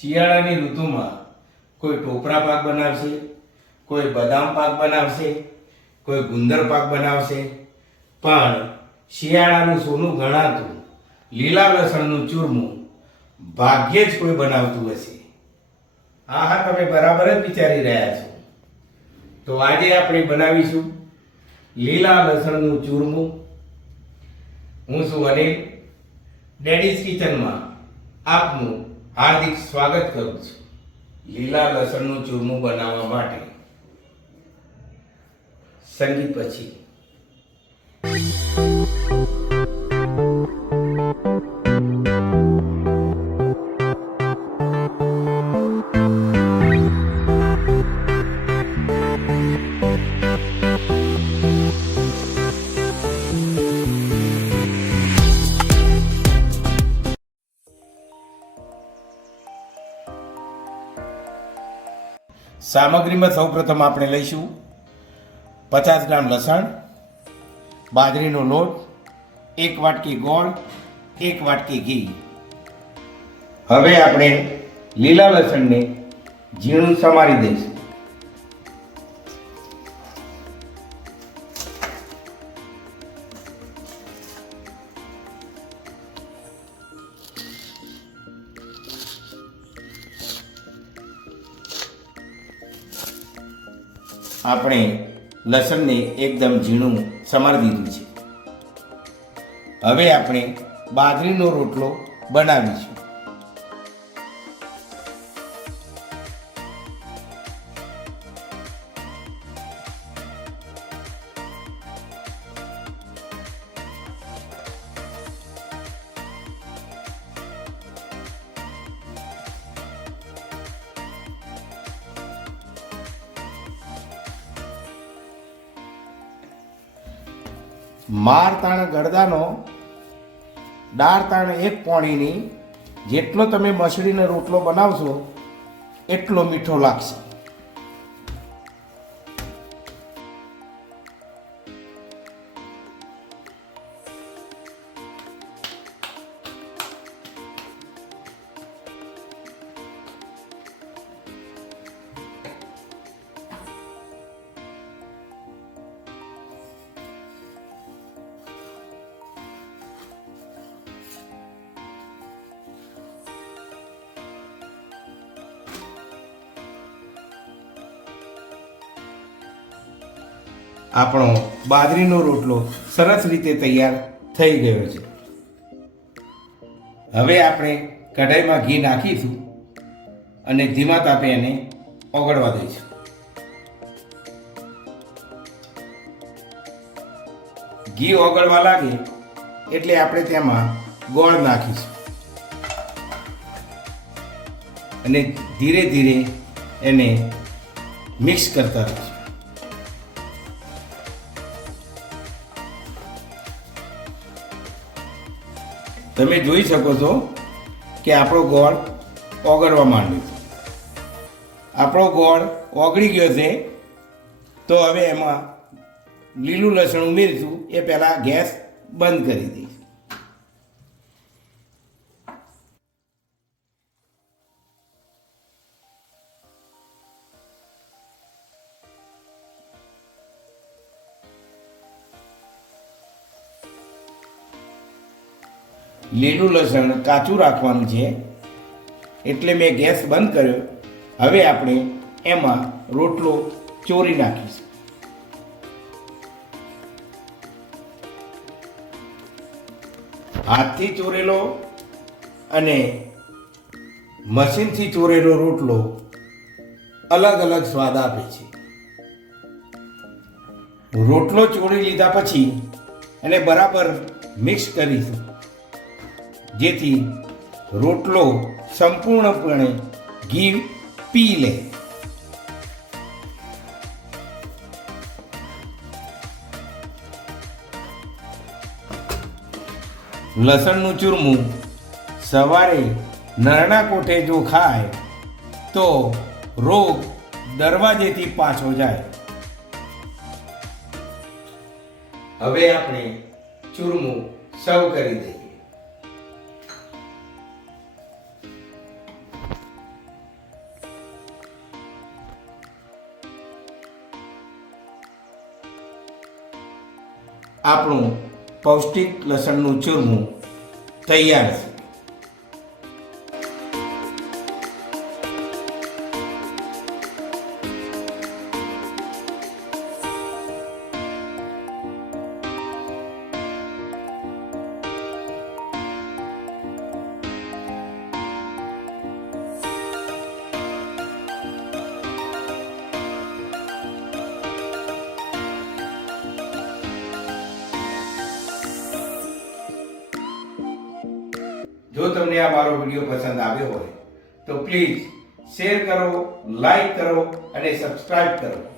શિયાળાની ઋતુમાં કોઈ ટોપરા પાક બનાવશે, કોઈ બદામ પાક બનાવશે, કોઈ ગુંદર પાક બનાવશે, પણ શિયાળાનું સોનું ગણાતું લીલા લસણનું ચૂરમું ભાગ્યે જ કોઈ બનાવતું હશે. હા, તમે બરાબર જ વિચારી રહ્યા છો. તો આજે આપણે બનાવીશું લીલા લસણનું ચૂરમું. હું છું અનિલ, ડેડીઝ કિચનમાં આપનું હાર્દિક સ્વાગત કરું છું. લીલા લસણનું ચૂરમું બનાવવા માટે સંગીત પછી સામગ્રીમાં સૌપ્રથમ આપણે લઈશું 50 ગ્રામ લસણ, બાજરીનો લોટ, 1 વાટકી ગોળ, 1 વાટકી ઘી. હવે આપણે લીલા લસણને ઝીણું સમારી દઈશું. આપણે લસણને એકદમ ઝીણું સમારી દીધું છે. હવે આપણે બાજરીનો રોટલો બનાવીશું. માર તાણ ગળદાનો દાળ તાણ 1 પોણીની જેટલો તમે મસળીનો રોટલો બનાવશો એટલો મીઠો લાગશે. આપણો બાજરીનો રોટલો સરસ રીતે તૈયાર થઈ ગયો છે. હવે આપણે કઢાઈમાં ઘી નાખીશું અને ધીમા તાપે એને ઓગળવા દઈશું. ઘી ઓગળવા લાગે એટલે આપણે તેમાં ગોળ નાખીશું અને ધીરે ધીરે એને મિક્સ કરતા રહીશું. તમે જોઈ શકો છો કે આપણો ગોળ ઓગળવા માંડ્યો છે. આપણો ગોળ ઓગળી ગયો છે. તો હવે એમાં લીલું લસણ ઉમેરીશું. એ પહેલાં ગેસ બંધ કરી દઈશું. લીલું લસણ કાચું રાખવાનું છે એટલે મેં ગેસ બંધ કર્યો. હવે આપણે એમાં રોટલો ચોરી નાખીશું. હાથથી ચોરેલો અને મશીનથી ચોરેલો રોટલો અલગ અલગ સ્વાદ આપે છે. રોટલો ચોરી લીધા પછી એને બરાબર મિક્સ કરીશું જેથી રોટલો સંપૂર્ણપણે ઘી પી લે. લસણનું ચૂરમું સવારે નરણા કોઠે જો ખાય તો રોગ દરવાજેથી પાછો જાય. હવે આપણે ચૂરમું સર્વ કરી દઈએ. આપણું પૌષ્ટિક લસણનું ચૂરમું તૈયાર છે. જો તમને આ મારો વિડીયો પસંદ આવ્યો હોય તો પ્લીઝ શેર કરો, લાઈક કરો અને સબસ્ક્રાઇબ કરો.